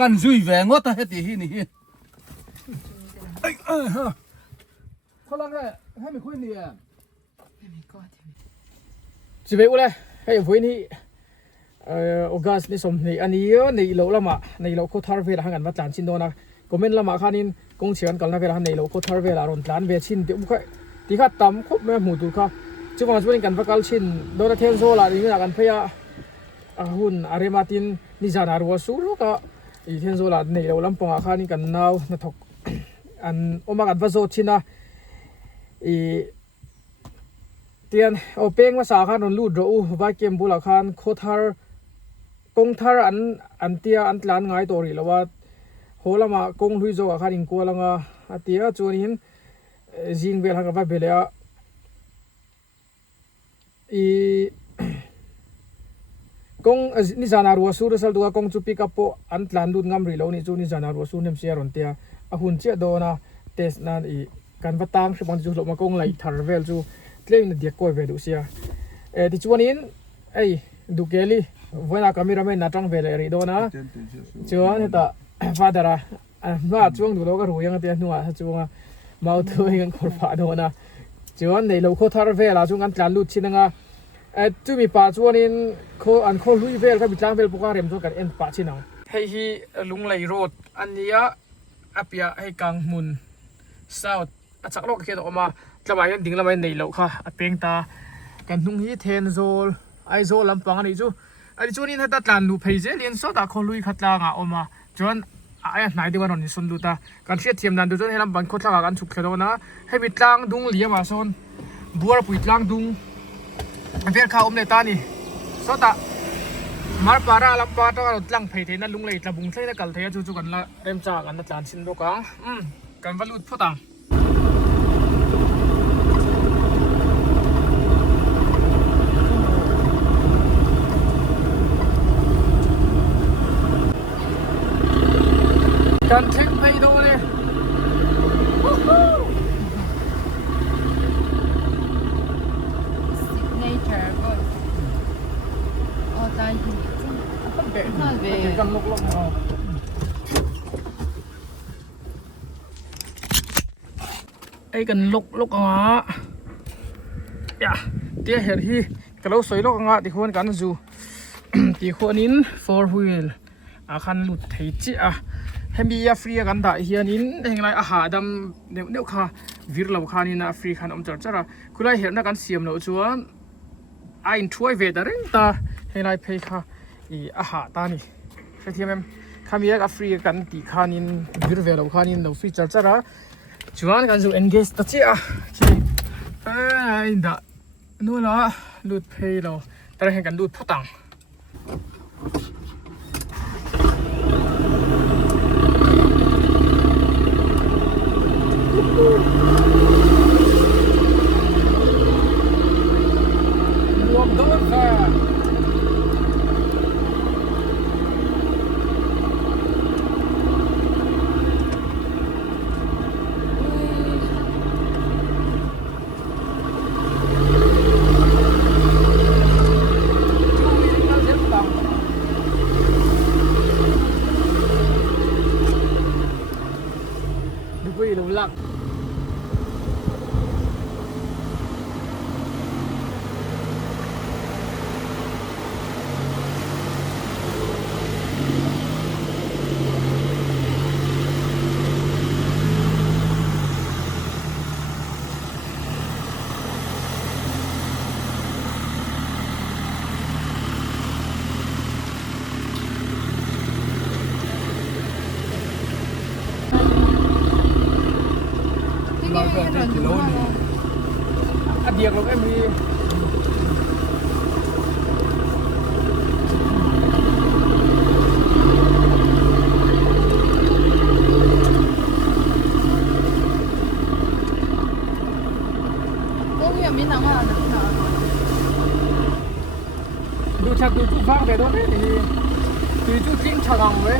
กันซุยแหวงว่าแต่เฮ็ดที่นี่ไอ้เขาลังให้ไม่คุยนี่อ่ะสิเบอุเลยให้คุยนี่ออกัสนี่สมนี่อันนี้นี่โลละมานี่โลโคทาร์เวลหังกันมาจานชินโดนะก็เม่นละมาขานินกงเชียนกันนะเวลานี่โลโคทาร์เวลารอนจานเวชินเดี๋ยวบุคที่ข้าตั้มครบแม่หมูตุค่ะจุดวันช่วยกันพักกันชินโดนเทนโซลาดีนี่กันพยาหุ่นอารีมาตินนิจานารัวสูรุก็อีเทนโซลานี่เราลำปองอาคานี่กันนาวนัทกอันอมากันพัสโซชินะอีเตียนเอาเป้งมาสาขานนลูดรู้ว่าเกมบุลาคานโคทาร์กงทาร์อันเตียอันหลานง่ายตัวรีแล้วว่าโหละมากงลุยโจอาคาริงกัวละงาเตียจวนหินจิงเวลหังกับว่าเบลล์อีกงนิจานารัวสูร์สัลตัวกงจูปิกับโปอันหลานดูดงามรีแล้วนี่จูนิจานารัวสูเนมเซียรอนเตียหุ่นเจ้าโดนะเทสนั่นอีการพัฒนาคือมันจูหลบมากงไหลทาร์เวลจูเล่นเดียกอยเวดูเซียที่จวนหินไอดูเกลี่วันนักมีรามีนัดจังเวลรีโดนะจวนเหตุฟาดาระว่าจวงดูโลก็รู้ยังเตียนัวจวงมาตัวยังคนฟาโดนะจวนในโลกทาร์เวลจวงกันหลานลุดชินงาจู่มีป่าจวนหินอันโคลุยเวลก็มีจังเวลปุกการเรียมจวงกันเอ็นป่าชินังให้ฮีลุงไหลโรดอันนี้อาเปียให้กังมุนเศร้าจักรโลกเขียนออกมาจะมายันดิ่งละไม่ในโลกค่ะเพียงตากันทุ่งฮีเทนโซลไอโซลำปางอันนี้จู่อันนี้จู่นี่ถ้าตัดหลานดูเพย์เจเลียนโซตาโคลุยขัดลางออกมาจวนไอ้ไหนดีวันนี้สุนดูตาการเชียร์ทีมนั้นดูจนให้ลำบังโคตรลากันฉุกเฉินนะให้บิดล่างดุงเลี้ยมาโซนบัวปุยล่างดุงเพียงข้าวในตานี่โซตามาปาราลำปาตาเราลังเพย์เทนั่นลุงเลยตะบุงใส่ตะกัลเทียจู่กันละเริ่มจากกันตัดหลานชินดูกังกันวัลุดพูดต่างกันเช็คไปดูเลยsignature ก็อ๋อตายจริงน่าเวกันลกไอ้กันลกอ่ะอย่าเดี๋ยวเห็นที่กระโดดสวยลกอ่ะที่คนกันจูที่คนนี้ four wheel อาคันหลุดไทจิอ่ะให้มีฟรีกันได้เฮียนินเฮงไรอาหารดำเดี๋ยวค่ะวิร์ลาวคานี่นะฟรีขันจัดจ้าคุณไล่เห็นนักการเสียมแล้วจวนไอ้ช่วยเวทอะไรตาเฮงไรเพย์ค่ะอีอาหารตานี่แค่ที่แม่ข้ามีกับฟรีกันตีขานินวิร์เวลาวคานี่เราฟรีจัดจ้าจวนกันจูเอ็นเกสตัดเจ้าที่ไอ้ด่านู่นละลูดเพย์เราแต่เห็นกันลูดพุตังรวมโดนค่ะดูไปดูหลักกิโลนี่อันเดียวเราไม่มีดูชักดูจุดฟังไปด้วยนี่ดูจุดทิ้งฉลังไว้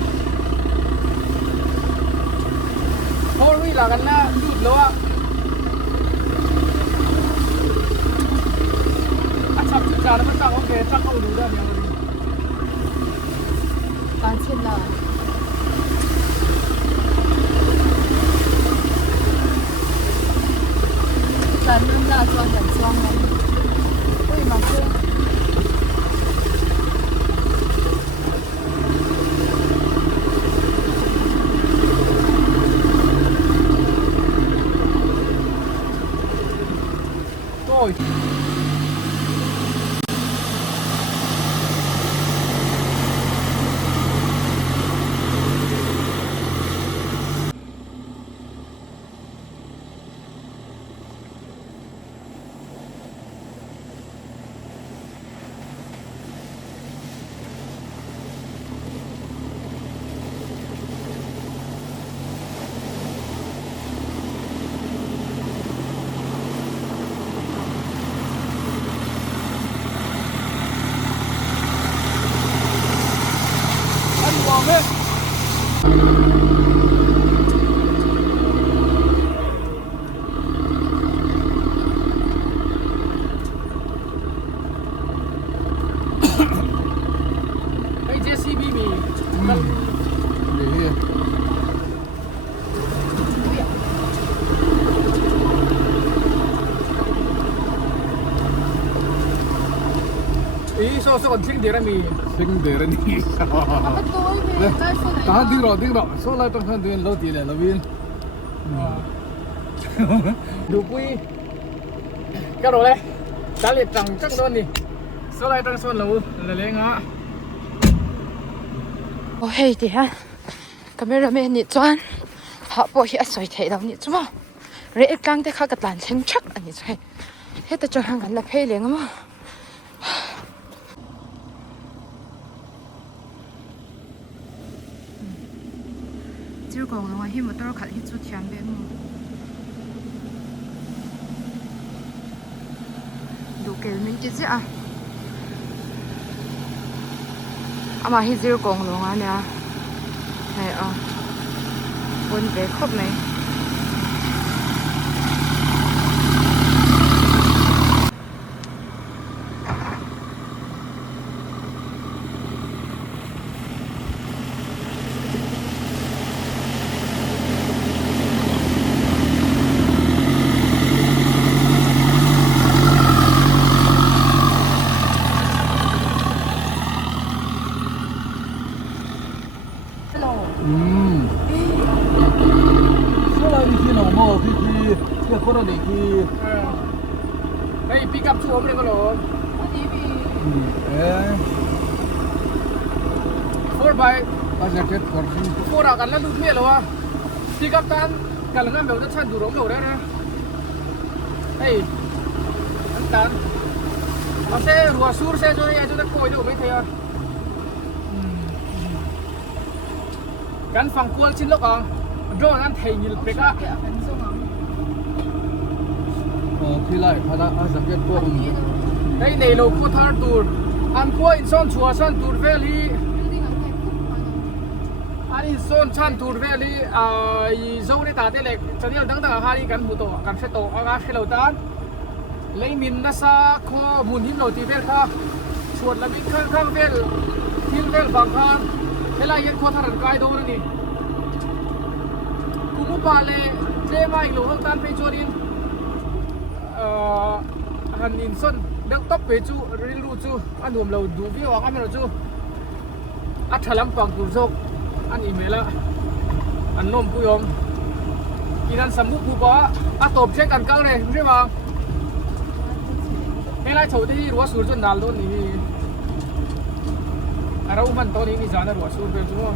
พอรุ่ยหลังกันนะดูดแล้วอ่ะชักจุดจานแล้วมันจังโอเคจักเข้าดูได้เดี๋ยว八千了。ไอ้ JCB มี นี่ อีโซ่สก่อนทิ้งเดี๋ยวมี 생데르니 Apa tu ni? Dah so 다 뒤로 솔라 좀 한데 로디래 로빈 ดูปุ้ยกระโดดเลยจ้าเหลียดจังจังโดนนี่โซ่ไรตั้งโซนเราเลยงะ โอ้เฮ้ยดิฮะก็ไม่รู้ไม่นิดจวนพอปวดหัวสวยเท่เรานิดจ้ะเรื่องกลางแต่ข้ากับหลานเชงชักอันนี้ใช่เฮ้ยแต่จะห่างกันละเพ่เลี้ยงมั้งจิ้วกงลงมาหิมะตัวขัดหิจุดเทียนเบนดูเกลมินจิจิอ่ะอามาหิจิ้วกงลงมาเนี่ยไหนอ่ะบนเบครบไหม솔라 이키 너무 키키 야 코로네 키 เฮ้ยปีกับช่วงเลยก็หรอ 에 4 by 아자켓 거르신 4 กันแล้วลูกเมียเหรอวะปีกับตันกันแล้วงั้นแบบจะชันดูร้องเราได้นะเฮ้ยอันตันเราเซ่รัวซูร์เซ่จอยจะได้โกยดูไม่เท่ากันฟังกวนชิ้นละก่อนโดนงั้นเทียนเป็กอะ 필라이 파다 아자켓 거르니 เฮ้ยในโลกพูดทาร์ตูร์อันกวนซ่อนชัวซ่อนตูร์เวลีอันนี้ซ่อนชันตูร์เวลีโซ่ในตาเตเล็กจะเดียวตั้งแต่ฮารีกันหูโตกันเชโตอากาศเหล่าตันเลยมินนัสข้อมูลหิมเหล่าตีเวลค่ะชวนละมิข้างข้างเวลทิลเวลบางข้างเวลายังข้อทารันกายโดนนี่กูมุปาเลเจมาอีกหลวงตันไปจวดินฮันนินซอนเด็กต๊อปไปจูริลรูจูอันรวมเราดูวิวอันไม่เราจูอัฐลัมปังกุศลอันอีเมลอันนมผู้ยมอีนั่นสมุกผู้บ้าอัตบเช็คกันเก้าเลยใช่ไหมไม่ไรโฉดที่รัวสูรจนดาลโดนนี่เรามันตอนนี้มีจานรัวสูรเป็นชั่ว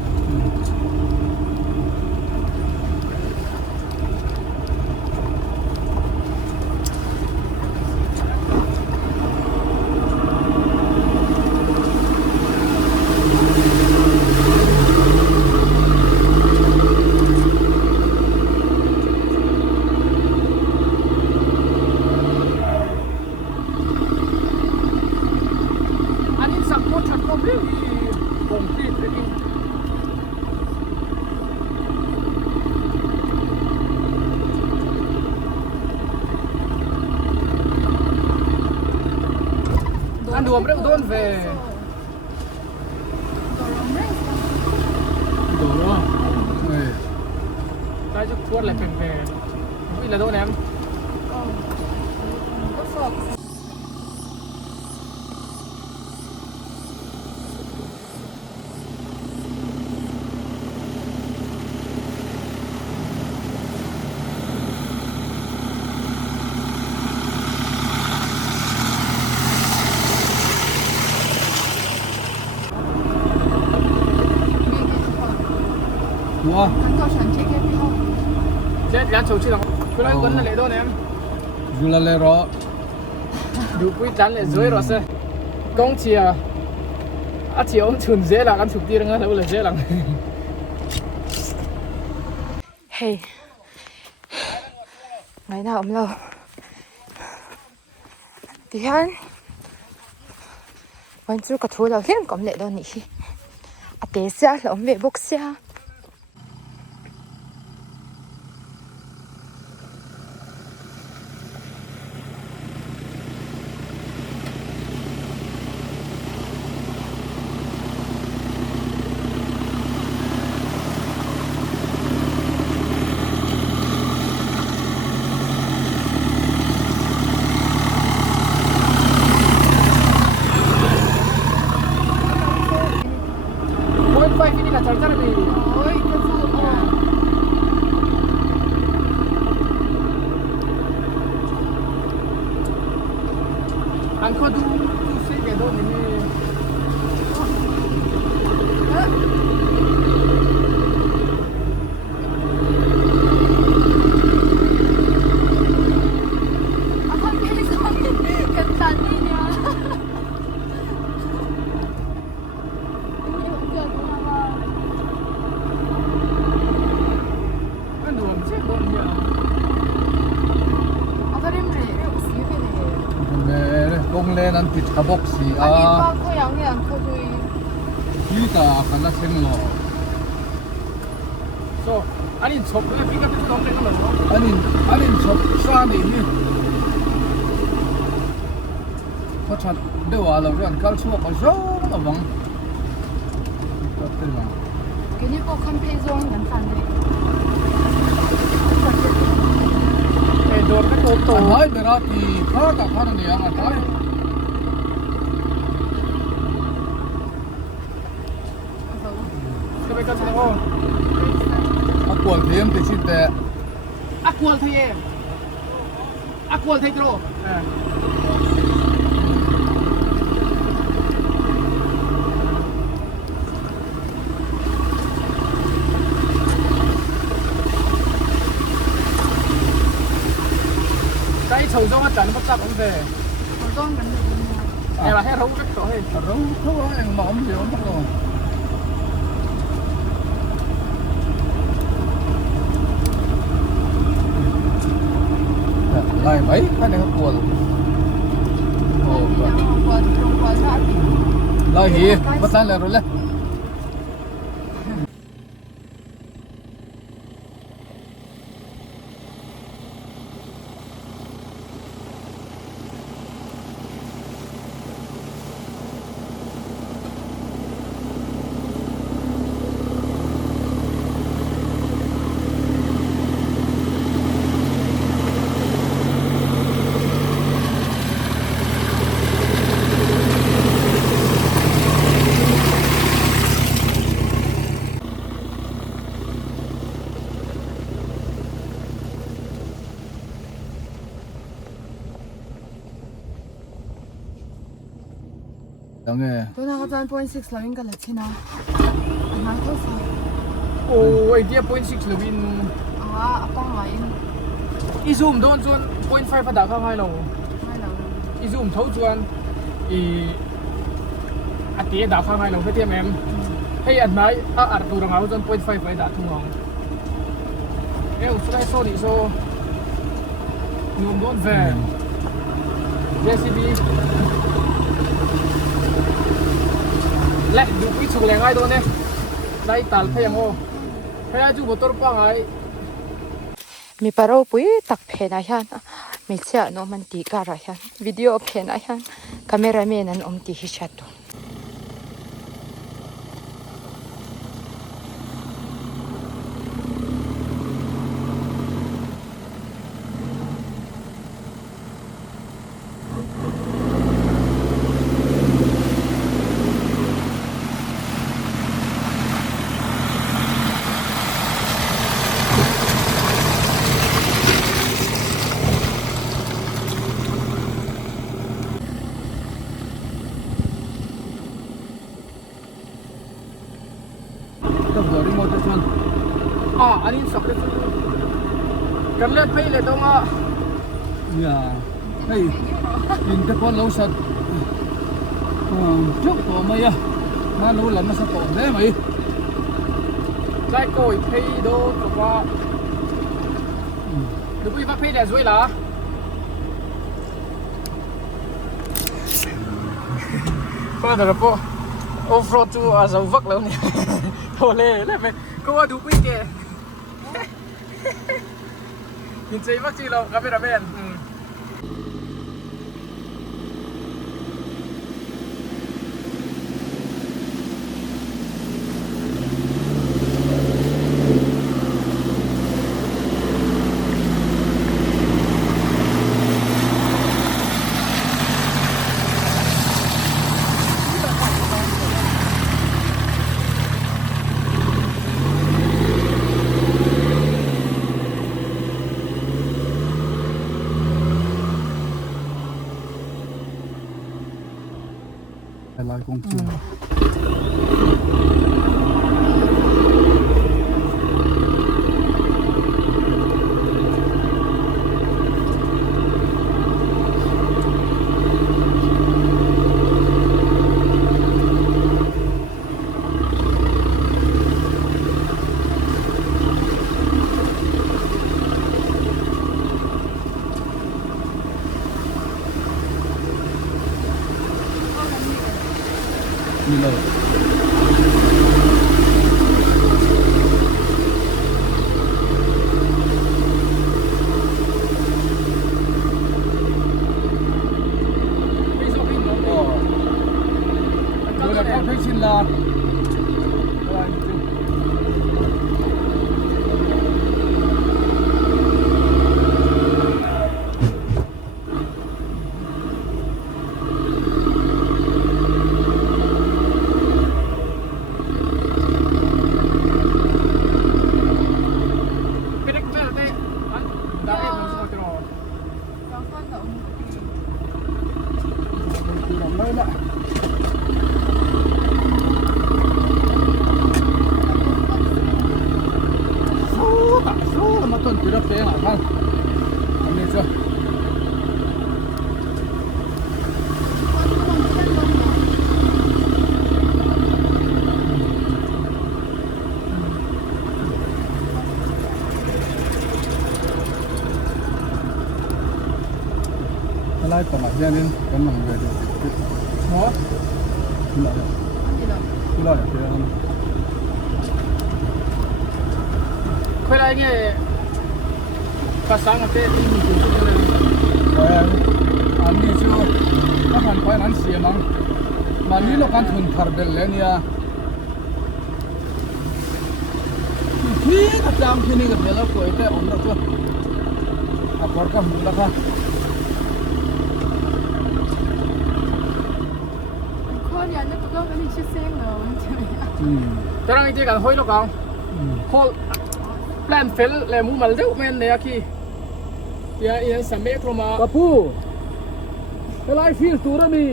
Anh đùa rất đôn về đồ đó này cái chút thuốc lại cần về vui là đôn em Anh có sẵn chiếc cái không? chết ra chầu chi rằng cứ lấy quấn là lệ đâu nè em dù là lẽ rõ đủ quý chán lệ dưới rồi sẽ công chia à chiều ông chuẩn dễ là ăn chụp đi đang đâu là dễ lắm Hey. Ngày nào ông lâu. Thì hắn. Vẫn chưa có thua đâu hiếm còn lệ đâu nhỉ. À tế xa là ông về bốc xa. quay cái đi là trời chắc là gì Ôi, cái phụ. anh có du xe cái đó này Không biết sao. Cẩn thận đi nha. anh đùa chết luôn nhỉ 아가림 레를 없이 해네. 네 공래 난 비타복시 아니 아 그 양이 안 커도이. 이가 간다 생로 so anh chụp cái pick up cái công này nó là 아니 접사네 있니 거참 내와 라고 깔추어 가서 나방 어때라 괜히 꼭 컴페이션 연산네. để đồ cái tổ tổ 나이 베라티 파가 가는 데 양아 다이 cái bây giờ thằng ô 아კვ 대엠 대신 때 aqua thay em aqua thay trò cái chầu rau ăn chả nó bắt chặt ông về 어떤 건데 뭐냐. này là hết rau rất rõ hết rau thua anh mà ông gì ông bắt đầu lại mấy cái này không buồn lại gì bắt tay lại rồi lên 영애 또 나가자 1.6 라인가 라치나. 안 커서. 오 idea 0.6 lewin 아, 아빠가 와인. i zoom don chuan 0.5 phada kha ngai lo hai nào. i zoom thau chuan i atia da kha ngai lo he tiam em hey an mai a ar tu rang au chuan 0.5 vai da thung ngong eu srai sorry so num don ve JCB lẹ du quy chu le ngai do ne dai tal phayang o phaya chu motor pa ngai Mi paro pui tak phe na hian. Mi chia no man ti ka ra hian. Video phe na hian. Cameraman an om ti hi chat tu. 또 머리 못했던 อันนี้สักเลยกันเลือดไปเลยตรงอ่ะ เนี่ยให้กินแต่พอเราสัตว์จุกตัวไหมอ่ะมารู้หลังมาสักตัวได้ไหม ได้โกยไปโดนกับว่าดูพี่พักพี่เดี๋ยวช่วยละก็แต่ละพวกโอฟโรดจูอาจจะวักแล้วเนี่ยโทเล่เลยไหมก็ว่าดูพี่แกยินใจวักจีเราครับพี่ระเบนลายกงจูนี่เลยดูแลความพิชิตลาอะไรจริงไม่ละสู้มาต้นจุดเปลี่ยนอ่ะอันนี้จ้ะอะไรต่อมาเนี่ยนี่กันมั่งเลยหัวนี่แหละนี่แหละเดี๋ยวค่อยไรเงี้ยภาษาอังกฤษที่มีอยู่ที่นี่อันนี้ชูถ้าหันไปนั้นเสียมั้งมันนี่เราการทุนทาร์เบลเลยเนี่ยที่ถ้าจำที่นี่ก็เดี๋ยวเราคุยแต่ผมเราก็อ่ะพอร์กับมึงละค่ะคนอย่างนี้ก็ไม่ใช่เซ็งเลยตอนนี้ที่กันห้อยลูกเอาโคแปลนเฟลเลยมูมันเร็วแม่นเนี่ยคียังสมัยโทรมาปะปูอะไรฟิลตัวมี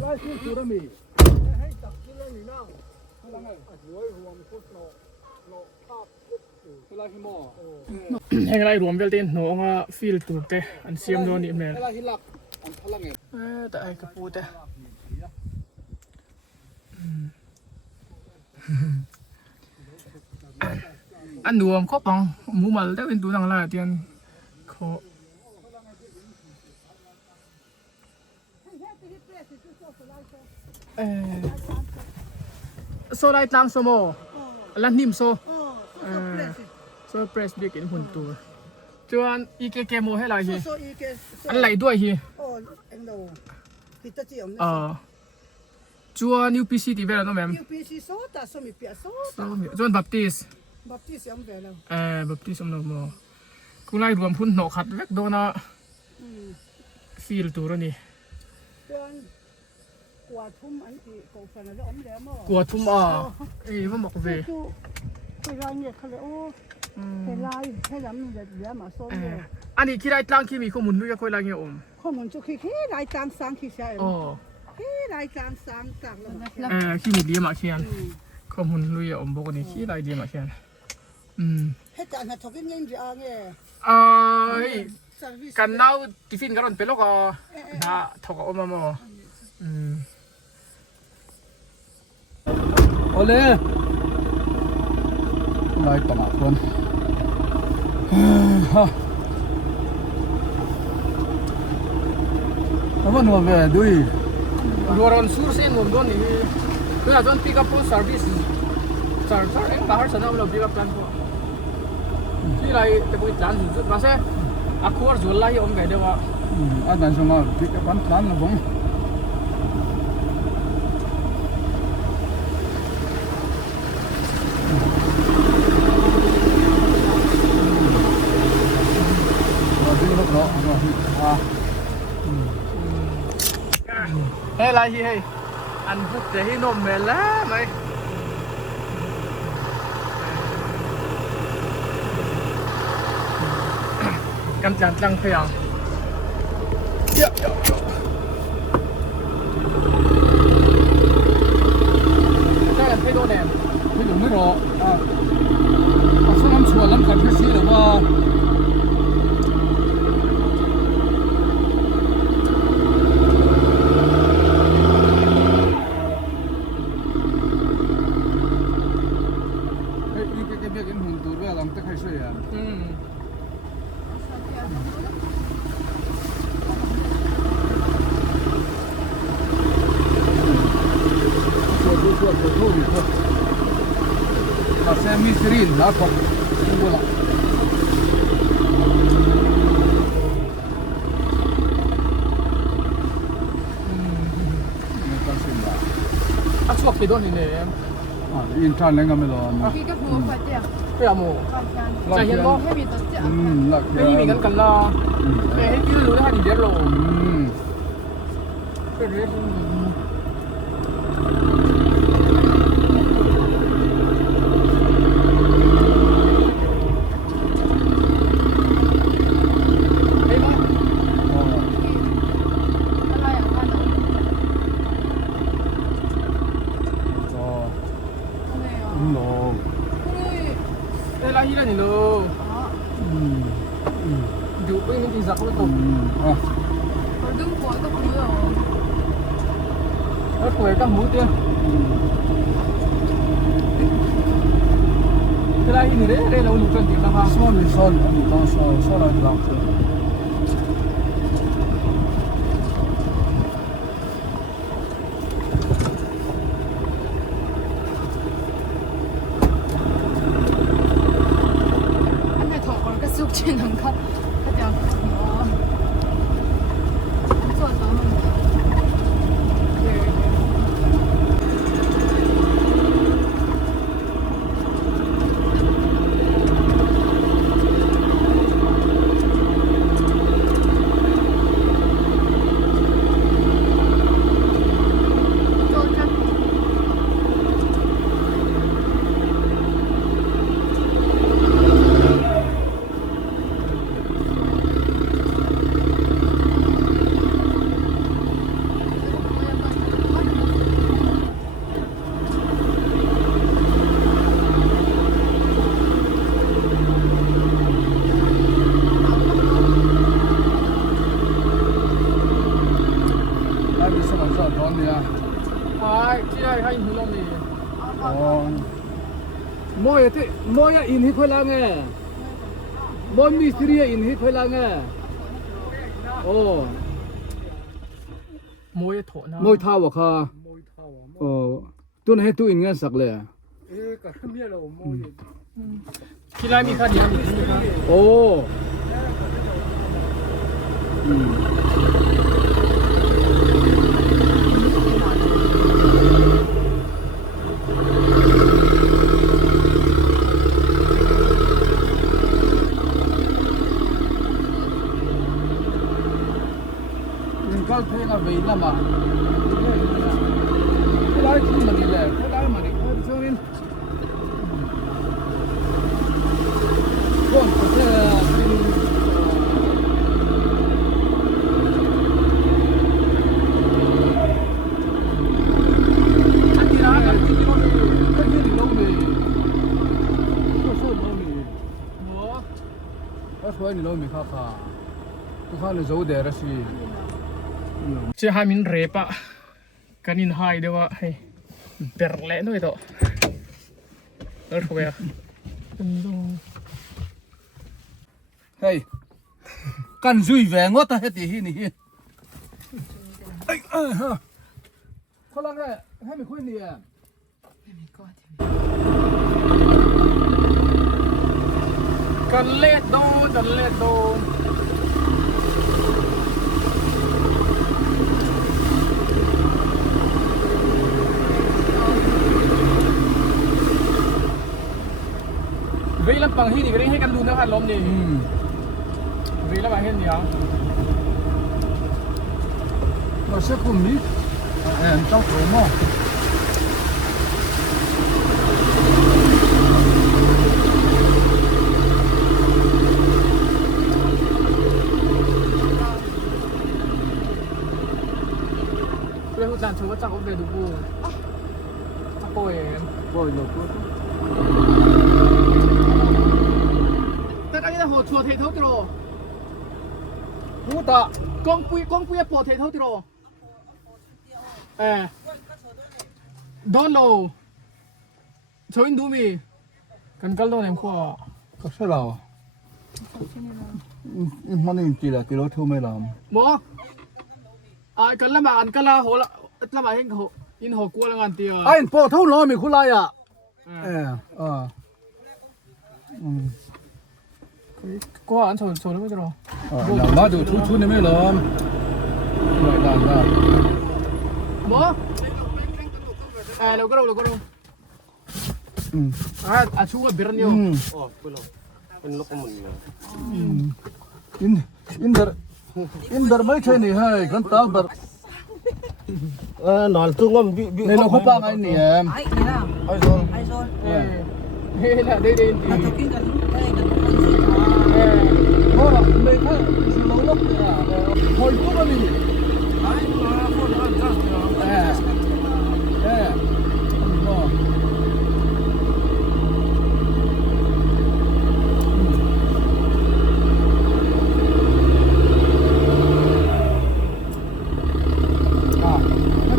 อะไรฟิลตัวมีให้จับกินเลยนั่งอะไรไงรวยหัวมันโคตรโลภาพอะไรหิมะแห่งไรรวมเวลตินหนูว่าฟิลตูเตอันเสียมโดนนี่แม่อะไรหิลักอันพลังไงแต่ไอ้กระปูเตอันดูมข้อปังมูมันได้เป็นตัวนังลาเตียนข้อโซไลตังโซโมลันนิมโซโซเพรสเบียกินหุ่นตัวจวนอีเกโมให้เราฮีอันไหลด้วยฮีจวนนิวพีซีที่เวลาโน้แมมจวนบัพติสบัพติสอมโนโมกูไล่รวมพุ่นหนอขัดเล็กโดนะฟีลตัวนี้กัวทุ่มอันที่กองฟันแล้วอมแล้วมั้งกัวทุ่มว่าหมกเวไปไล่เนี่ยเขาเลยโอ้ไปไล่ให้ย้ำมันจะเดี๋ยวมาซ้อนเลยอันนี้ที่ไล่ตั้งที่มีข้อมูลด้วยก็ค่อยไล่เงี้ยข้อมูลจุกขี้ไล่ตั้งสังขี้ใช่ ลาย3 3ตักแล้ว ขี้หมีดีมาเชียนข้อมูลลุยอมบอกนี่ขี้ไรดีมาเชียนให้จานหัดทกินเงินจะเอาไง กันเน่าติฟินกันเป็นโลกนะทอกออกมาโมโอเล่ลายต่อมาคนแล้วมันว่าด้วยรัวรอนซูร์เซนงงโดนนี่เพื่อจน pick up on service สาร์เอ็งบ้าร์สนามเรา pick up กันพอที่ไรแต่พวกจานสุดๆมาเซ่อาคูร์จุลไลอมไงเดี๋ยวว่าอันนั้นสมาพิกปันplanนะผมเฮ้ยไรเฮ้ยอันพุกจะให้นมเมล่าไหมกันจังจังเพียงเยอะได้กันให้โดนแดดไม่懂ไม่รู้เอาส่วนน้ำชวนน้ำขัดแค่สีหรือว่ามิสรินนะผมรู้ละอ่ะชอบไปโดนนี่เนี่ยอินทรานเล่นกันไม่รอพี่ก็พูดไปเจ้าเพื่อโมใจเย็นบ่ให้มีตัวเจ้าไม่มีกันกันละแต่ให้ยืดรู้ได้ดีเด็ดลงเป็นเรื่องที่นั่นนี่เลยอยู่ไปนี่ที่สักคนตกดึงหัวก็มือแล้วป่วยก็หมูเตี้ยที่ไรนี่เร่เราหลุดกันจริงนะครับซ้อนต้องซ้อนอะไรหลัง去能看，他讲什么？做什么？Moya in hit lang Boy mystery in hit lang Oh Moy thọ na Moy thaw kha Tu na he tu in ngan sak le ka khmia lo moy Kilai mi kha ni Oh Kalau saya nak beli lama, kalau itu lagi le, kalau mana kalau soalnya, pun saya beli, เ lo mi kha tu kha le zo de ra si chỉ hai mình rep á cái nhìn hai đâu á hay bẹt lẽ thôi đó ở thôi à hey kan zui ve ngot ta heti hi ni ai ha kholang ha hai mi khoi ni à cần lết đô vì làm bằng hi thì cái đấy hay căn đun nó hạt lom gì vì làm bằng hi gì á mà sẽ cùng đi em trong phố mà bây giờ làm chú chắc cũng về đủ bù ôi rồi nó cứ tất cả những hồ chùa thầy thấu rồi cú ta con quy bỏ thầy thấu rồi đón lô cho anh đu mi cần cắt lô em khoa có sao nào món này chỉ là kilo thu mới làm bố cần làm bạn cần là hồ là làm bạn hồ in hồ cua là ngàn tiền anh bỏ thâu lo mình khulai à qua ăn sồn sồn nó rồi làm má được thu này mới làm lại làm ra bố đâu có đâu chú cái biển nhiềuเป็นลูกมันอยู่ in dar mấy chơi này hay con tao dar นอนตุ้งก็วิ này nó không bằng anh nè em Ai này nào? ai rồi Ai rồi? đây là đây Mà thực hiện gần đây gần thôi rồi mấy cái xin lỗi lắm hồi lúc đó đi Ai mà không có ăn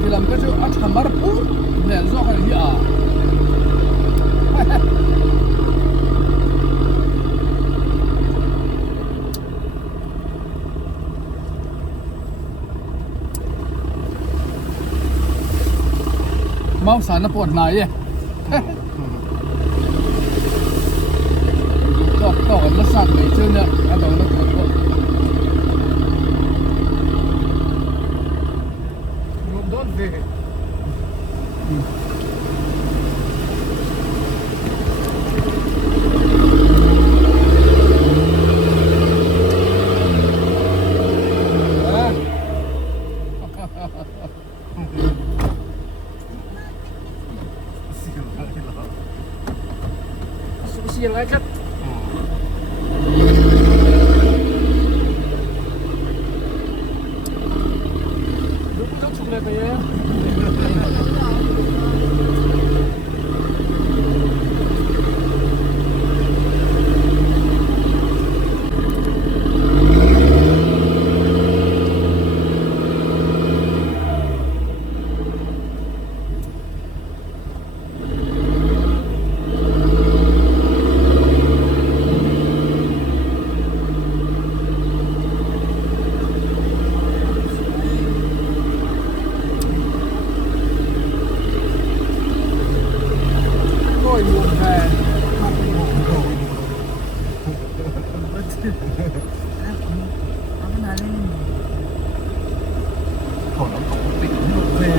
thì làm cái chỗ ăn thầm bát bún để do cái gì à mau sản nó bột này ấy có nó sạc để chơi nữa ăn đầu nó bột đón về xì lại cắt lúc chụp lại về ngồi buồn về còn nó có tỉnh về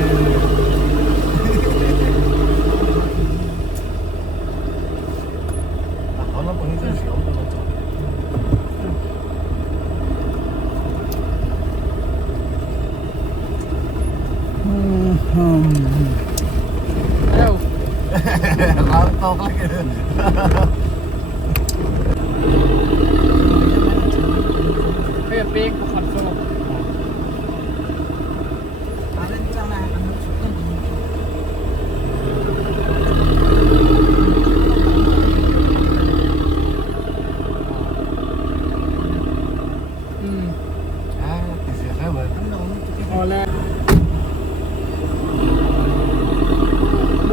nó có những cái gì đâu Nó to quá kìa bây giờ bê của phần số Ở lên trong này ăn nước sốt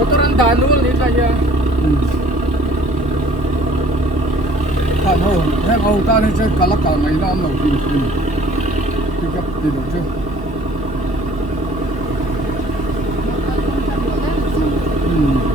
motoran danul ni la ya Kan ho, hang au ta ni chơi cả lắc cả ngày năm đầu thì cấp thì được chứ. Ừ.